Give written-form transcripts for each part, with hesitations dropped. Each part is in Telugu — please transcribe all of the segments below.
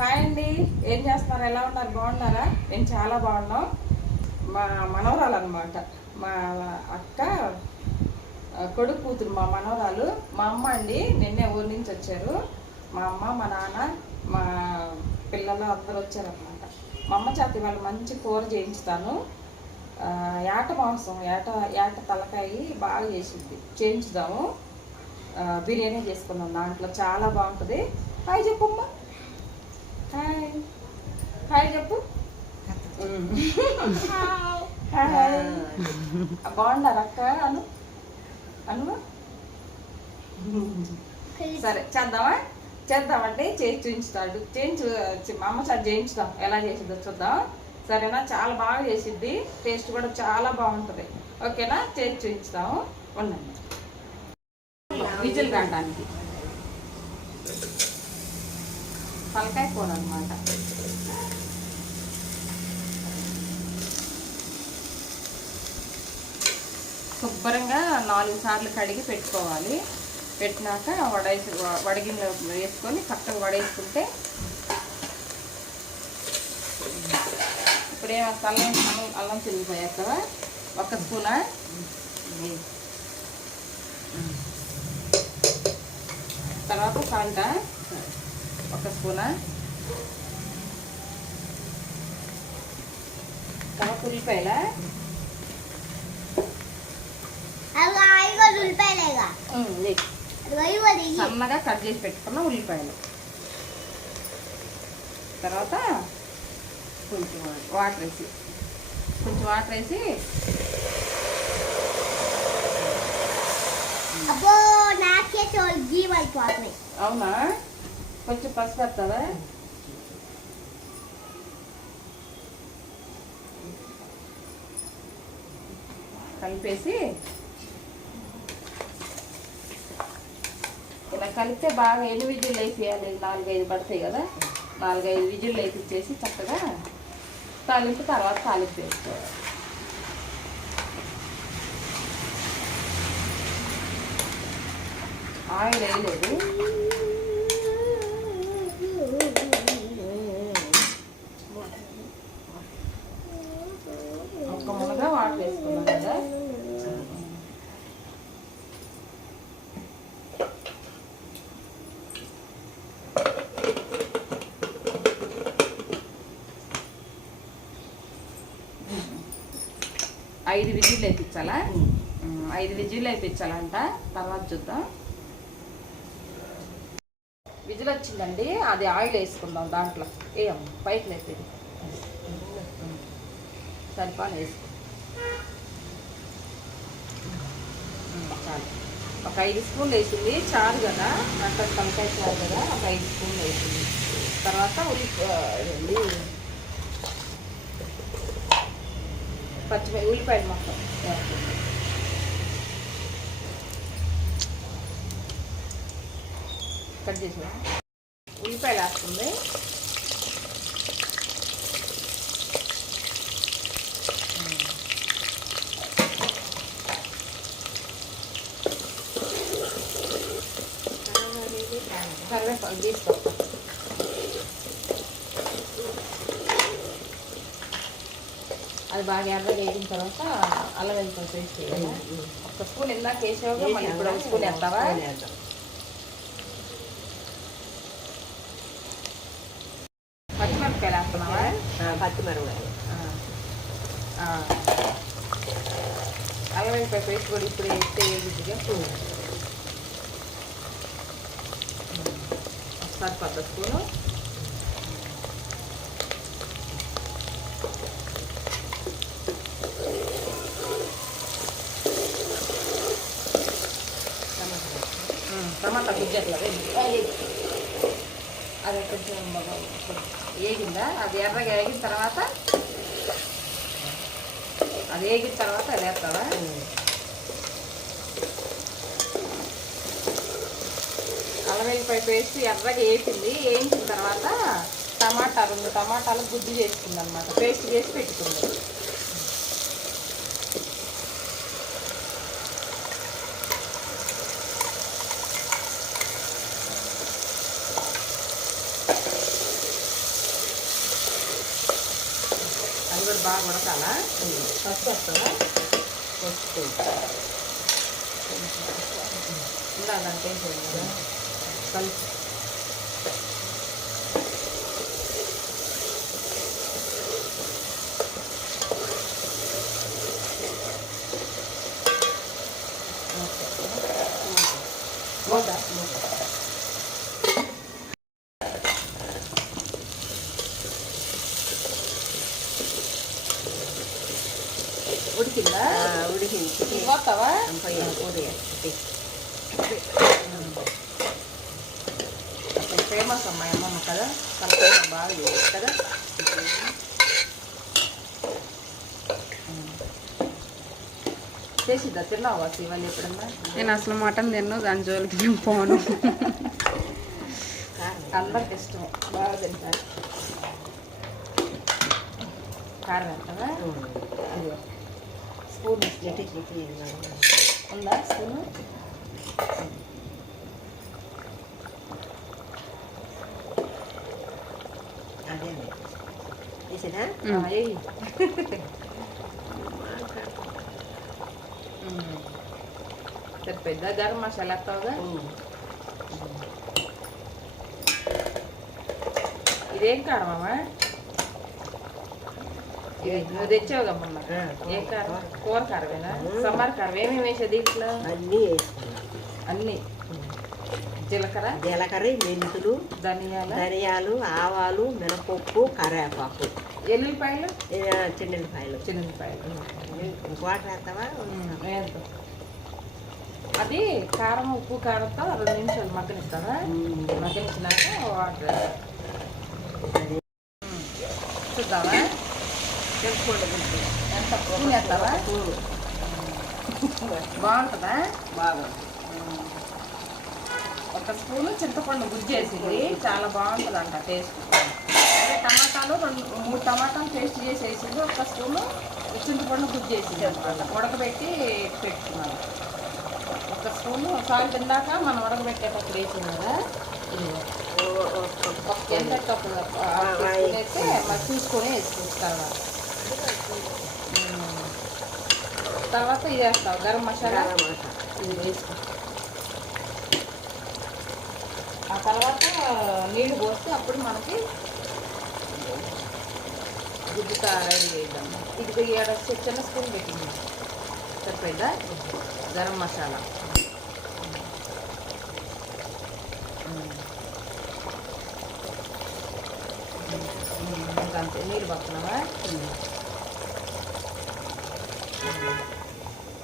హాయ్ అండి, ఏం చేస్తున్నారు? ఎలా ఉన్నారు? బాగున్నారా? నేను చాలా బాగున్నాం. మా మనవరాలు అనమాట, మా అక్క కొడుకు కూతురు మా మనవరాలు. మా అమ్మ అండి నిన్నే ఊరి నుంచి వచ్చారు. మా అమ్మ, మా నాన్న, మా పిల్లలు అందరూ వచ్చారనమాట. మా అమ్మ చేత ఇవాళ మంచి కూర చేయించుతాను. ఏట మాంసం, ఏట తలకాయ బాగా చేయించుదాము. బిర్యానీ చేసుకున్నాం, దాంట్లో చాలా బాగుంటుంది. హాయ్ చెప్పమ్మా, హాయ్ హాయ్ చెప్పు. హాయ్, బాగున్నారు అక్క అను అను. సరే చేద్దామంటే చేసి చూపించుతాడు. మా అమ్మ సార్ చేయించుదాం, ఎలా చేసిద్దో చూద్దాం. సరేనా? చాలా బాగా చేసిద్ది, టేస్ట్ కూడా చాలా బాగుంటుంది. ఓకేనా? చేసి చూపించుదాము, ఉండండి. విజిల్ రావడానికి తలకాయ కూర అనమాట. శుభ్రంగా 4 సార్లు కడిగి పెట్టుకోవాలి. పెట్టినాక వడగిన్నెలో వేసుకొని చక్కగా వడేసుకుంటే ఇప్పుడేమో అల్లం చిరిగిపోయాక 1 స్పూనా, తర్వాత సాల్ట్ 1 స్పూనా, తర్వాత ఉల్లిపాయల సన్నగా కట్ చేసి పెట్టుకున్న ఉల్లిపాయలు, తర్వాత కొంచెం వాటర్ వేసి అవునా? కొంచెం పసుపు వేస్తావా? కలిపేసి ఇలా కలిపితే బాగా 8 విజిల్లు వేసేయాలి. 4-5 పడతాయి కదా, 4-5 విజిల్లు వేసిచ్చేసి చక్కగా తర్వాత తాలింపు వేసుకోవాలి. ఆయిల్ వేయలేదు, ఒక్క మునగా వాటర్ వేసుకున్నాం కదా. ఐదు విజిల్లు వేయించాలా? 5 విజిల్లు వేయించాలంట, తర్వాత చూద్దాం. విజిల్ వచ్చిందండి, అది ఆయిల్ వేసుకుందాం. దాంట్లో పైకి లేపేది సరిపాలు వేసుకో. చాలు, ఒక 5 స్పూన్లు వేసింది, చారు కదా, అంటే తలకాయ చారు కదా, ఒక 5 స్పూన్లు వేసింది. తర్వాత ఉల్లిపాయలు మొత్తం కట్ చేసి ఉల్లిపాయలు వేస్తుంది. కరివేపాకు తీసుకో. అది బాగా ఎర్రగా వేసిన తర్వాత అల్లం వెల్లుల్లి పేస్ట్ వేయాలి. 1 స్పూన్ ఇందాక వేసావుగా, మళ్ళీ ఇప్పుడు 1 స్పూన్ వేస్తావా? పచ్చిమిరపకాయలు వేస్తున్నావా? పచ్చిమిరపకాయలు, అల్లం వెల్లుల్లి పేస్ట్ కూడా ఇప్పుడు వేస్తే వేగిద్దిగా. ఒకసారి 1 స్పూను, టమాటా గుజ్జట్లా అది కొంచెం వేగిందా? అది ఎర్రగా వేగిన తర్వాత అది వేస్తావా? అల్లం వెల్లుల్లి పేస్ట్ ఎర్రగా వేయించిన తర్వాత టమాటాలు గుజ్జు చేసుకుంది అనమాట, పేస్ట్ చేసి పెట్టుకుంది. బాగా ఉడకాలా? పసుపు వస్తుందా? పసుపు ఉండాలంటే ఏం చేయాలి కదా కలిపి మూత ఉడికిందా? ఉడికింది. పోతావా? అసలు ఫేమస్ అమ్మాయి అమ్మమ్మ కదా, కలపడం బాగా చేయొచ్చు కదా. చేసిద్దా? తిన్నావా ఇవాళ ఎప్పుడన్నా? నేను అసలు మటన్ తిన్ను, దాని జోలికి నేను పోను. అందరికి ఇష్టమే, బాగా తింటారు. కారం వేస్తావా? అదే స్పూన్ ఉందా? స్పూను అదే వేసినా సరిపోద్దా? గరం మసాలా వేస్తావుగా? ఇదేం కారం అమ్మా? ఇది నువ్వు తెచ్చావుగా మొన్న. ఏ కారం? కూర కారమేనా? సమ్మర్ కారం ఏమేమి వేసేది ఇంట్లో? అన్నీ వేసుకున్నాం. అన్నీ జీలకర్ర, మెంతులు, ధనియాలు, ఆవాలు, మినపప్పు, కరివేపాకు, ఎల్లుల్లిపాయలు, చిన్నపాయలు. వాటర్ వేస్తావా? వేద్దాం. అది కారం, ఉప్పు, కారంతో 2 నిమిషాలు మగ్గనిస్తావా? మగ్గనిచ్చినాక వాటర్ చూద్దామా? ఎంత స్పూన్ వేస్తావా? బాగుంటుందా? బాగుంటుంది. 1 స్పూను చింతపండు గుజ్జు వేసింది, చాలా బాగుంటుంది అంట టేస్ట్. అదే టమాటాలు 3 టమాటాలు పేస్ట్ చేసి వేసింది, 1 స్పూను చింతపండు గుజ్జు వేసింది అనమాట. ఉడకబెట్టి పెట్టుకున్నాను. 1 స్పూను సాల్ట్ ఇందాక మనం ఉడకబెట్టేటప్పుడు వేసింది కదా. ఎంత కప్పు వేస్తే మరి చూసుకొని వేసుకుంటాను. తర్వాత ఇది వేస్తావు గరం మసాలా, ఇది వేసుకో. ఆ తర్వాత నీళ్ళు పోస్తే అప్పుడు మనకి గుడ్డు రెడీ చేద్దాం. ఇది 7 చిన్న స్పూన్ పెట్టింది, సరిపోయిందా? గరం మసాలా ఇంకంతే. నీళ్ళు పడుతున్నావా?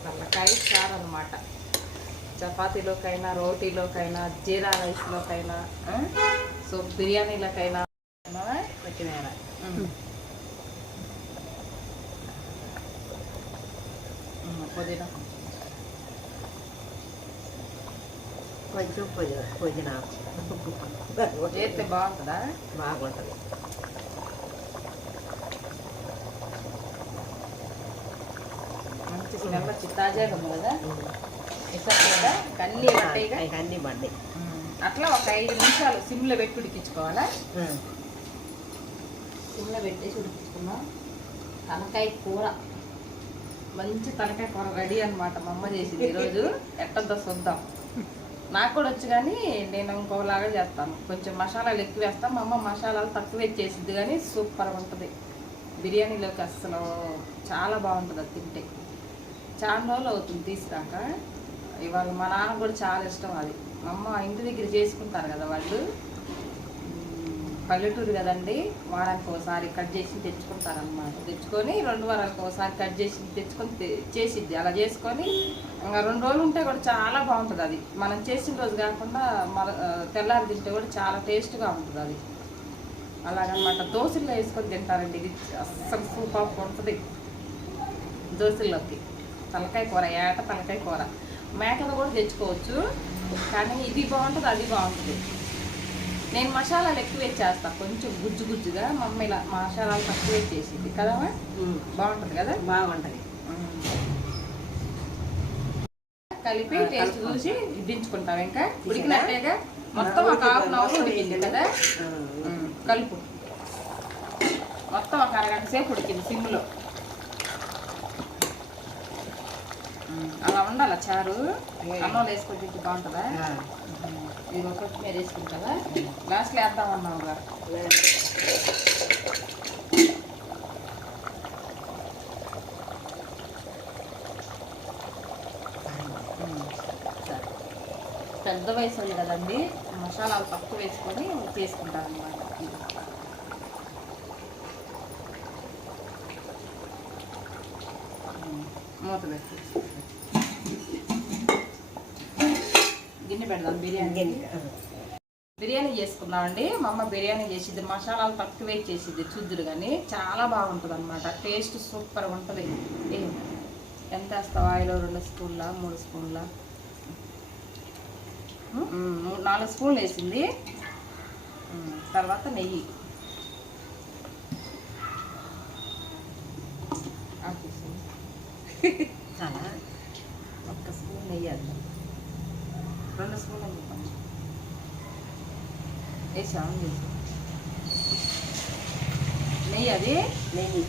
పల్లకాయ చారు అన్నమాట. చపాతీలోకైనా, రోటీలోకైనా, జీరా రైస్లోకైనా, సో బిర్యానీలకైనా కొత్తిమీర. పుదీనా కొంచెం పుదీనా చేస్తే బాగుంటుందా? బాగుంటుంది. మంచి స్మెల్ వచ్చి తాజాగా ఉంది కదా. కదా కన్నీ పడ్డాయిగా. అన్నీ పడ్డాయి. అట్లా ఒక 5 నిమిషాలు సిమ్లో పెట్టి ఉడికించుకోవాలా? సిమ్లో పెట్టేసి ఉడికించుకున్నాం. తలకాయ కూర, మంచి తలకాయ కూర రెడీ అనమాట. మా అమ్మ చేసింది ఈరోజు. ఎట్టంతో చూద్దాం. నాకు కూడా వచ్చు, కానీ నేను ఇంకోలాగా చేస్తాను. కొంచెం మసాలాలు ఎక్కువ వేస్తాను, మా అమ్మ మసాలాలు తక్కువ వేసేసిద్ది, కానీ సూపర్గా ఉంటుంది. బిర్యానీలోకి అసలు చాలా బాగుంటుంది అది తింటే. చాలా రోజులు అవుతుంది తీసుకాక. ఇవాళ మా నాన్న కూడా చాలా ఇష్టం అది. మా అమ్మ ఇంటి దగ్గర చేసుకుంటారు కదా వాళ్ళు, పల్లెటూరు కదండి. వారానికి ఒకసారి కట్ చేసి తెచ్చుకుంటారనమాట. తెచ్చుకొని 2 వారాలకు ఒకసారి కట్ చేసి తెచ్చుకొని చేసిద్ది. అలా చేసుకొని ఇంకా 2 రోజులు ఉంటే కూడా చాలా బాగుంటుంది అది. మనం చేసిన రోజు కాకుండా తెల్లారి తింటే కూడా చాలా టేస్ట్గా ఉంటుంది అది. అలాగనమాట. దోశల్లో వేసుకొని తింటారండి. ఇది అస్సలు సూపర్ ఉంటుంది దోశల్లోకి. తలకాయ కూర, ఏట తలకాయ కూర. మేకలు కూడా తెచ్చుకోవచ్చు, కానీ ఇది బాగుంటుంది, అది బాగుంటుంది. నేను మసాలాలు ఎక్కువ వేసేస్తాను, కొంచెం గుజ్జు గుజ్జుగా. మా అమ్మ ఇలా మసాలాలు తక్కువ వేసేసింది కదా. బాగుంటుంది కదా. బాగుంటుంది. కలిపి టేస్ట్ చూసి దించుకుంటాం. ఇంకా ఉడికినట్టేగా. మొత్తం ఒక 1/2 అవర్ ఉడికింది కదా. కలుపు. మొత్తం ఒక అరగంట సేపు ఉడికింది సిమ్లో. అలా ఉండాలి చారు. అన్నంలో వేసుకొని తింటే బాగుంటుందా? ఇది కొత్తిమీర వేసుకుంటావా? లాస్ట్లో వేద్దాం అన్నావుగా. పెద్ద వయసు ఉంది కదండి, మసాలాలు తక్కువ వేసుకొని చేసుకుంటాను అన్నమాట. మూత పెట్టి గిన్నె పెడదాం. బిర్యానీ చేసుకుందామండి. మా అమ్మ బిర్యానీ చేసిద్ది, మసాలాలు తక్కువ వేసి చేసిద్ది. చూద్దురు కానీ చాలా బాగుంటుంది అనమాట. టేస్ట్ సూపర్గా ఉంటుంది. ఎంత వేస్తావు ఆయిల్? 2 స్పూన్ల 3 స్పూన్ల 4 స్పూన్లు వేసింది. తర్వాత నెయ్యి చాలా 1 స్పూన్ నెయ్యి వేద్దాం. 2 స్పూన్లు చెప్పండి వేసాము చేసి నెయ్యి. అది నెయ్యి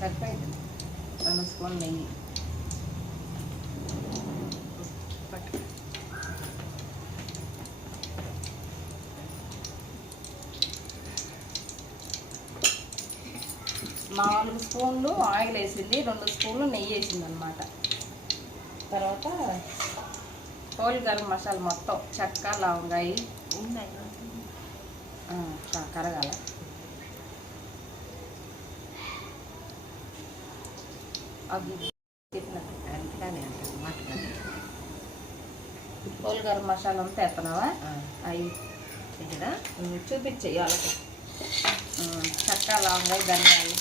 సరిపోయింది. 2 స్పూన్లు నెయ్యి. నాలుగు స్పూన్లు ఆయిల్ వేసింది, 2 స్పూన్లు నెయ్యి వేసింది అనమాట. తర్వాత హోల్ గరం మసాలా మొత్తం చెక్క లవంగాయి కరగాల. అవి హోల్ గరం మసాలా అంతా ఎత్తనావా? అవి చూపించేయి వాళ్ళకి. చెక్క లవంగాయి ధనియాలు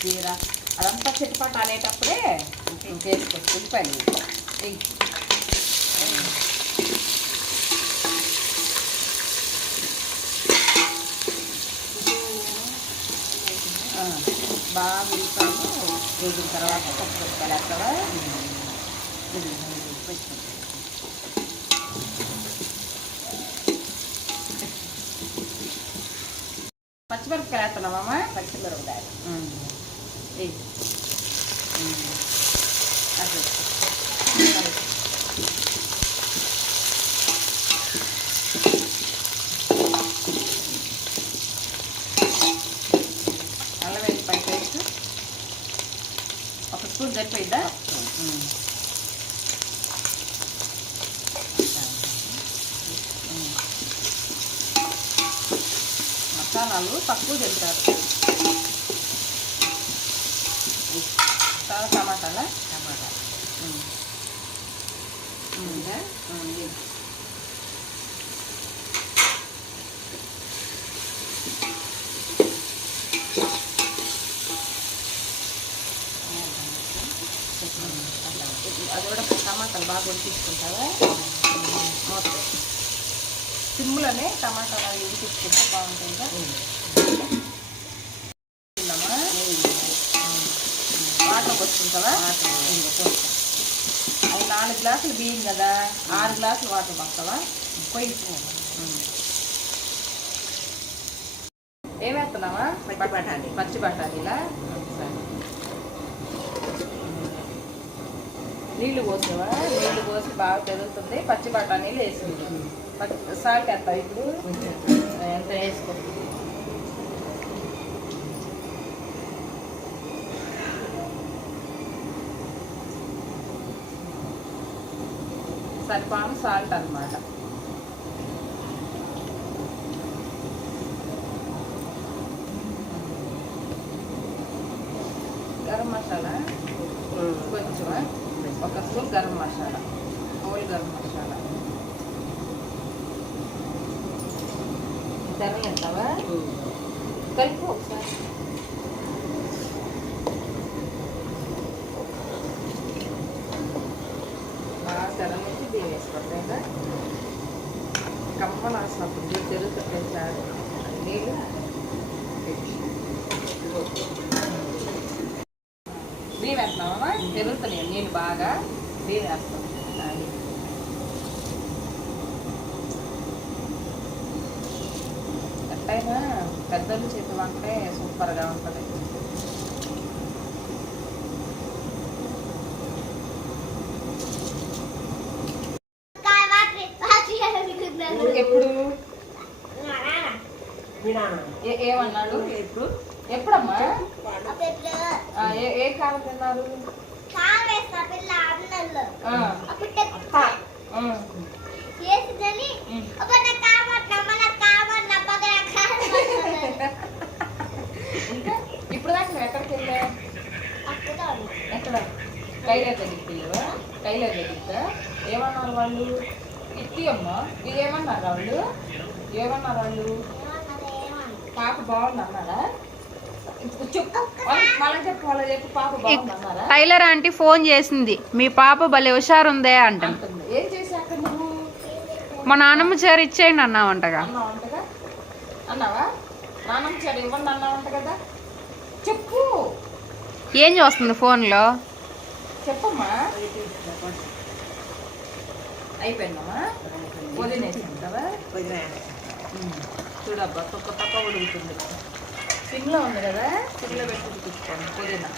జీరా అదంతా చిట్టుపాటు అనేటప్పుడే చేసుకోవచ్చు. ఉల్లిపాయలు బాగా ఉల్లిపాయలు వేగిన తర్వాత పచ్చిమిరపకాయలు వేస్తావా? పచ్చిమిరపకాయలు వేస్తున్నావమ్మా? పచ్చిమిరపకాయలు అదే అల్లం వెల్లిపాయ పేస్ట్ 1 స్పూన్ సరిపోయిద్దా? మసాలాలు తక్కువ తింటారు. తర్వాత టమాటా అది కూడా టమాటాలు బాగా ఉడికించుకుంటావా? మూత సిమ్లోనే టమాటాలు అవి ఉడికించుకుంటే బాగుంటుందా? వాటర్ పోసుకుంటావా? అది 4 గ్లాసులు బియ్యం కదా, 6 గ్లాసులు వాటర్ పోస్తావా? పొయ్యి ఏమేస్తున్నావా? పచ్చి బఠానీలా నీళ్ళు పోసావా? నీళ్ళు పోసి బాగా పెరుగుతుంది. పచ్చి బఠానీలు వేసింది. సాల్ట్ వేస్తావు ఇప్పుడు ఎంత వేసుకో. సరిపాను సాల్ట్ అన్నమాట. గరం మసాలా కొంచెం 1 స్పూన్ గరం మసాలా, హోల్ గరం మసాలా. ధరలు ఎంతవా? కలుపు ఒకసారి. గరం వేసి బియ్యం వేసుకోవట్లేదా? కమ్మలు వేసినప్పుడు తిరుగుతుంటే చాలు. నీళ్ళు బియ్యం వేస్తున్నావా? తిరుగుతున్నాయి నీళ్ళు బాగా. బియ్యం వేస్తాం. ఎంతైనా పెద్దలు చేతి వంటే సూపర్గా ఉంటుంది. ఎప్పుడు ఏమన్నాడు? ఎప్పుడమ్మా? ఏ కాలం తిన్నారు? ఇంకా ఇప్పుడు దాకా నువ్వు ఎక్కడికి వెళ్ళా? ఎక్కడ? టైలర్ దగ్గరికి వెళ్ళావా? టైలర్ దగ్గర ఏమన్నారు వాళ్ళు? ఇట్టి అమ్మా ఏమన్నారు వాళ్ళు? పాప బాగుంది అన్నారా? చెప్పు, మళ్ళీ చెప్పు, వాళ్ళ చెప్పు, పాప బాగుంది అన్నారా? టైలర్ ఆంటీ ఫోన్ చేసింది, మీ పాప భలే హుషారుందే అంటుంది. ఏం చేసి అక్కడ నువ్వు? మా నాన్నమ్మ చీర ఇచ్చేయండి అన్నావంటగా. అన్నావంటగా? అన్నావా? నాన్నమ్మ చీర ఇవ్వండి అన్నావంట కదా. చెప్పు, ఏం చూస్తుంది ఫోన్లో? చెప్పమ్మా. అయిపోయిందమ్మా. వదిలేసాను కదా. చూడబ్బా తొక్క తొక్క ఉడుకుతుంది. సిమ్లో ఉంది కదా, సిమ్లో పెట్టి తీసుకోండి పుదీనా.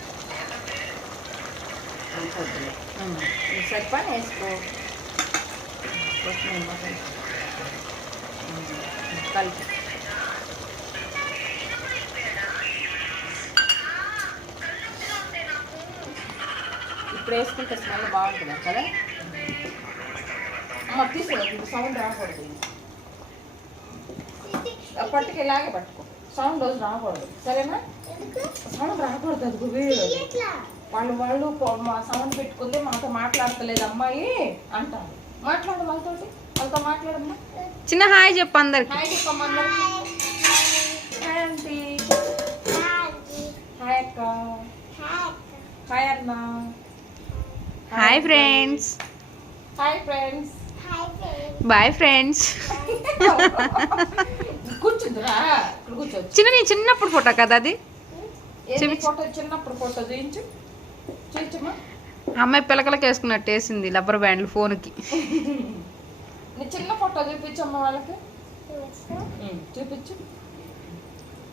సరిపని వేసుకో. కలిపి ఇప్పుడు వేసుకుంటే స్మెల్ బాగుంటుంది కదా. అమ్మ తీసుకో, సౌండ్ రాకూడదు. పట్టుకు ఇలాగే పట్టుకో, సౌండ్ రోజు రాకూడదు, సరేనా? సౌండ్ రాకూడదు. అది వాళ్ళు మా సౌండ్ పెట్టుకుంటే మాతో మాట్లాడతలేదు అమ్మాయి అంటారు. మాట్లాడు వాళ్ళతో మాట్లాడమ్మా. చిన్న హాయ్ చెప్పు అందరికి. హాయ్ చెప్పమ్మా అందరికి. Hi aunty. హాయ్ అక్క. హాయ్ అన్న. Hi friends. Hi friends. Bye friends. కూర్చుందిరా, ఇక్కడ కూర్చోవచ్చు. నీ చిన్నప్పుడు ఫోటో కదా అది? ఫోటో చిన్నప్పుడు ఫోటో చూపించు. చూపించమ్మా. అమ్మాయి పిల్లకలకి వేసుకున్నట్టు వేసింది రబ్బర్ బ్యాండ్లు ఫోన్కి. నీ చిన్న ఫోటో చూపించమ్మా వాళ్ళకి. చూపించు.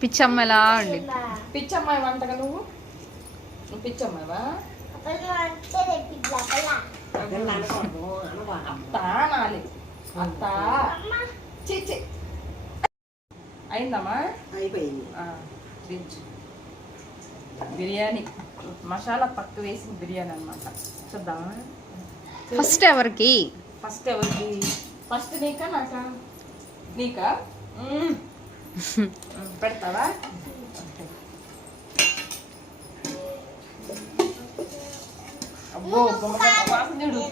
పిచ్చమ్మాయిలా అండి. పిచ్చమ్మాయి వంటగా నువ్వు పిచ్చమ్మాయివా? అత్తా నాలి అత్తా. చీచి అయిందమ్మా? అయిపోయింది. దించు. బిర్యానీ మసాలా తక్కువ వేసిన బిర్యానీ అనమాట. చూద్దామా? ఫస్ట్ ఎవరికి? ఫస్ట్ నీకా నాకా? నీకా? పెడతావా? అబ్బో వాసన చూడు.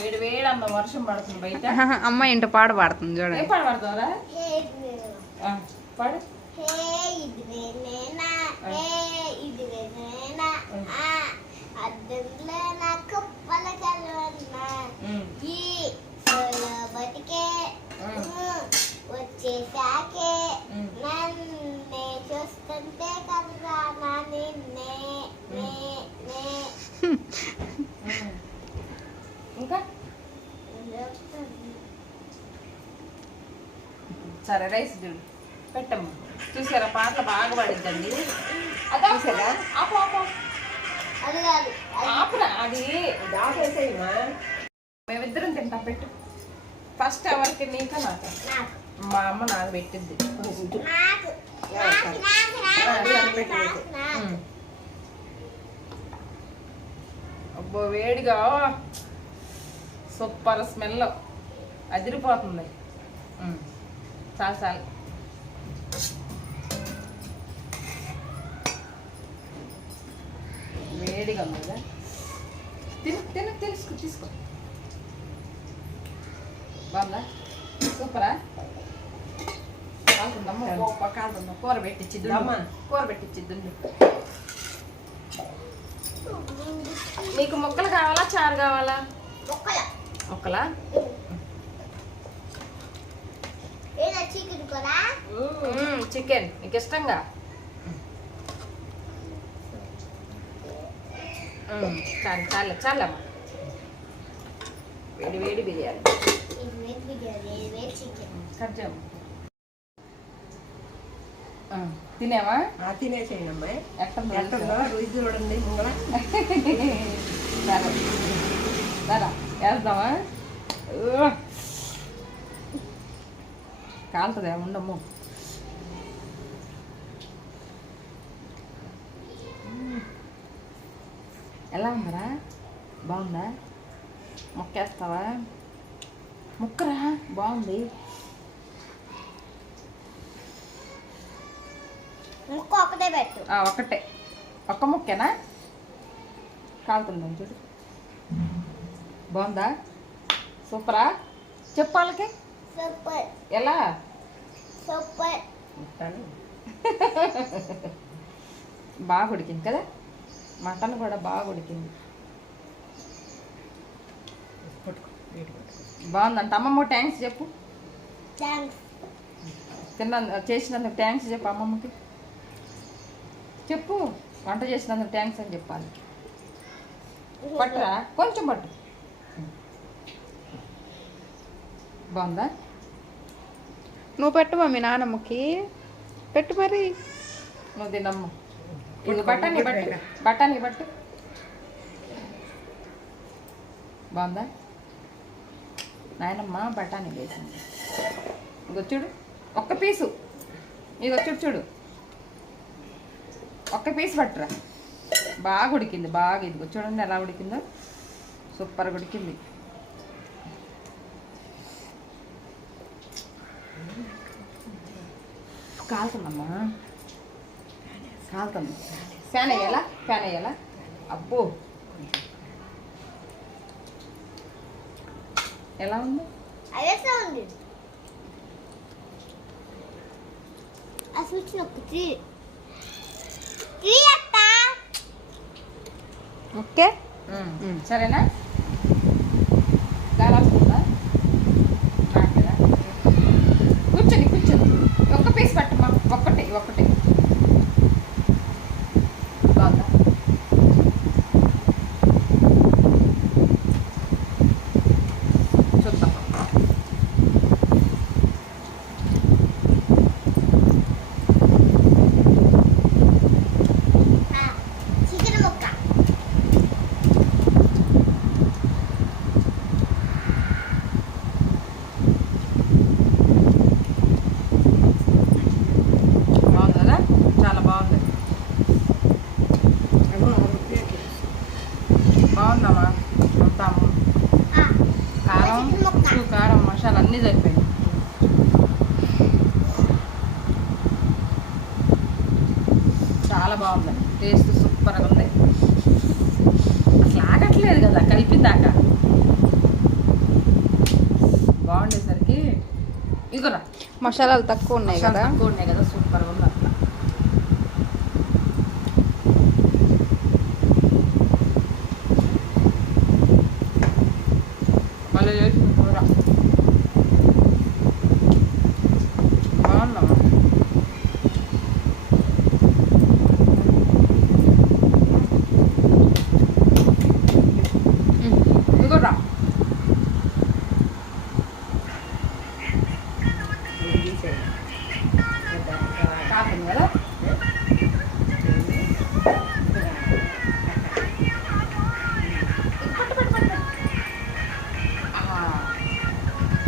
వేడి వేడి అన్న వర్షం పడుతుంది బయట. అమ్మాయి ఇంట పాట పాడుతుంది చూడండి. ఏం పాట పాడతావరా? పాడు. వచ్చేసాకే నన్నే చూస్తుంటే కదా నిన్నే ఇంకా సరే రైస్ చూడు పెట్టమ్మా. చూసారా పాటలు బాగా పడిద్దండి. చూసారా? అది కాదు ఆపరా, అది దాపేసేయమ్మా. మేమిద్దరం తింటాం. పెట్టు. ఫస్ట్ ఎవరికి? నీకా నాకా? మా అమ్మ నాకు పెట్టింది. అబ్బో వేడిగా సూపర్ స్మెల్ అదిరిపోతుంది. చాలు వేడిగా ఉంది కదా. తీసుకో. బాగుందా? సూపరా? కాలుతుందమ్మా. కాలుతుందా? కూర పెట్టించిద్దు. నీకు ముక్కలు కావాలా చారు కావాలా? ముక్కలా? చికెన్ నీకు ఇష్టంగా? చాలమ్మా. వేడి బిర్యానీ. తినేవా? తినేసేయండి అమ్మాయి. ఎట్టుందో ఎట్టుందో రుచి చూడండి ముంగల. సరే వేద్దామా? కాలుతుందా? ఉండము. ఎలా ఉందరా? బాగుందా? ముక్కేస్తావా? ముక్కరా బాగుంది. ముక్క ఒకటే పెట్టు. ఒక్కటే ఒక్క ముక్కేనా? కాలుతుందా చూడు. బాగుందా? సూపరా? చెప్పు వాళ్ళకి. సూపర్ ఎలా? సూపర్. ఉంటాను. బాగా ఉడికింది కదా, మటన్ కూడా బాగా ఉడికింది. బాగుందంట. అమ్మమ్మ థ్యాంక్స్ చెప్పు. థ్యాంక్స్. చేసినందుకు థ్యాంక్స్ చెప్పు అమ్మమ్మకి. చెప్పు, వంట చేసినందుకు థ్యాంక్స్ అని చెప్పాలి. పట్టురా, కొంచెం పట్టు. బాగుందా? నువ్వు పెట్టవా మీ నాన్నమ్మకి? పెట్టు మరి. నువ్వు తినమ్మ. ఇది బట్టాని బట్టు, బట్టాని బట్టు. బాగుందా? నాయనమ్మ బఠానీ వేసింది. ఇంకో చూడు, ఒక్క పీసు. ఇదిగో చూడు చూడు, ఒక్క పీసు పట్టురా. బాగా ఉడికింది, బాగా. ఇదిగో చూడండి ఎలా ఉడికిందో, సూపర్గా ఉడికింది. కాలుతుందమ్మా, కాలుతుంది. ఫ్యాన్ వేయాలా? ఫ్యాన్ వేయాలా? అబ్బో, ఎలా ఉంది? అదే ఉంది. ఆ స్విచ్ నొక్కి అత్త. ఓకే, సరేనా? గాలి వస్తుందా? రాట్లేదా? కూర్చోండి కూర్చోండి. ఒక్క పీస్ పట్టమ్మా, ఒక్కటే ఒక్కటే. బాగుందా? చూద్దాం. చికెన్ ముక్క. బాగుంది కదా? చాలా బాగుంది. బాగుందమ్మా. మొత్తం కారం, ఉప్పు, కారం, మసాలా అన్నీ సరిపోయింది. చాలా బాగుంది. టేస్ట్ సూపర్గా ఉంది. అసలు ఆగట్లేదు కదా కలిపిందాక. బాగుండేసరికి ఇగోరా, మసాలాలు తక్కువ ఉన్నాయి కదా. తక్కువ ఉన్నాయి కదా, సూపర్గా ఉంది అట్లా. మళ్ళీ చేసిన కూర బాగుందమ్మా. ఇగోరా, కాదు కదా.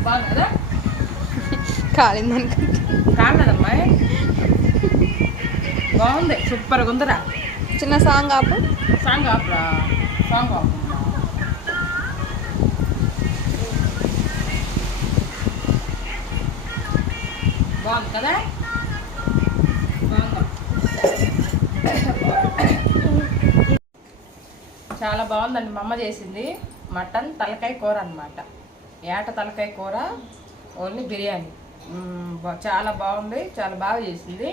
బాగుంది కదా? కాలిందనుకుంటా. కాదమ్మా, బాగుంది, సూపర్గా ఉందిరా. చిన్న సాంగ్ ఆపు. సాంగ్ ఆపురా, సాంగ్ ఆపు. బాగుంది కదా? బాగుంది, చాలా బాగుందండి. మా అమ్మ చేసింది మటన్ తలకాయ కూర అన్నమాట. ఏట తలకాయ కూర, ఓన్లీ బిర్యానీ. చాలా బాగుంది, చాలా బాగా చేసింది.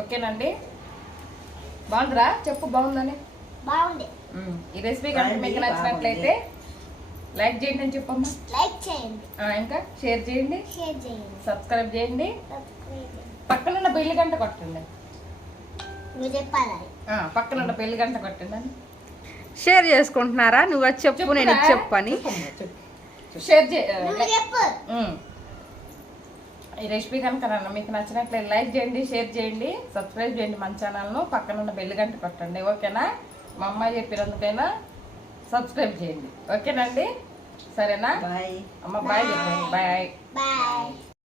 ఓకేనండి, బాగుందిరా? చెప్పు బాగుందని. బాగుంది. ఈ రెసిపీ కనుక మీకు నచ్చినట్లయితే లైక్ చేయండి అని చెప్పమ్మా. లైక్ చేయండి, ఇంకా షేర్ చేయండి, షేర్ చేయండి, సబ్స్క్రైబ్ చేయండి. సబ్స్క్రైబ్ చేయండి. పక్కనున్న బెల్లి గంట కొట్టండి. నువ్వు చెప్పాలి. పక్కనున్న బెల్లి గంట కొట్టండి. షేర్ చేసుకుంటున్నారా? నువ్వు వచ్చి చెప్పు, నేను ఇది చెప్పని. షేర్ నువ్వు చెప్పు. ఈ రెసిపీ కనుక మీకు నచ్చినట్లయితే లైక్ చేయండి, షేర్ చేయండి, సబ్స్క్రైబ్ చేయండి మన ఛానల్ను. పక్కన ఉన్న బెల్ గంట కొట్టండి. ఓకేనా? మా అమ్మాయి చెప్పినందుకైనా సబ్స్క్రైబ్ చేయండి. ఓకేనండి? సరేనా? బాయ్. అమ్మ బాయ్ చెప్పండి. బాయ్. బాయ్.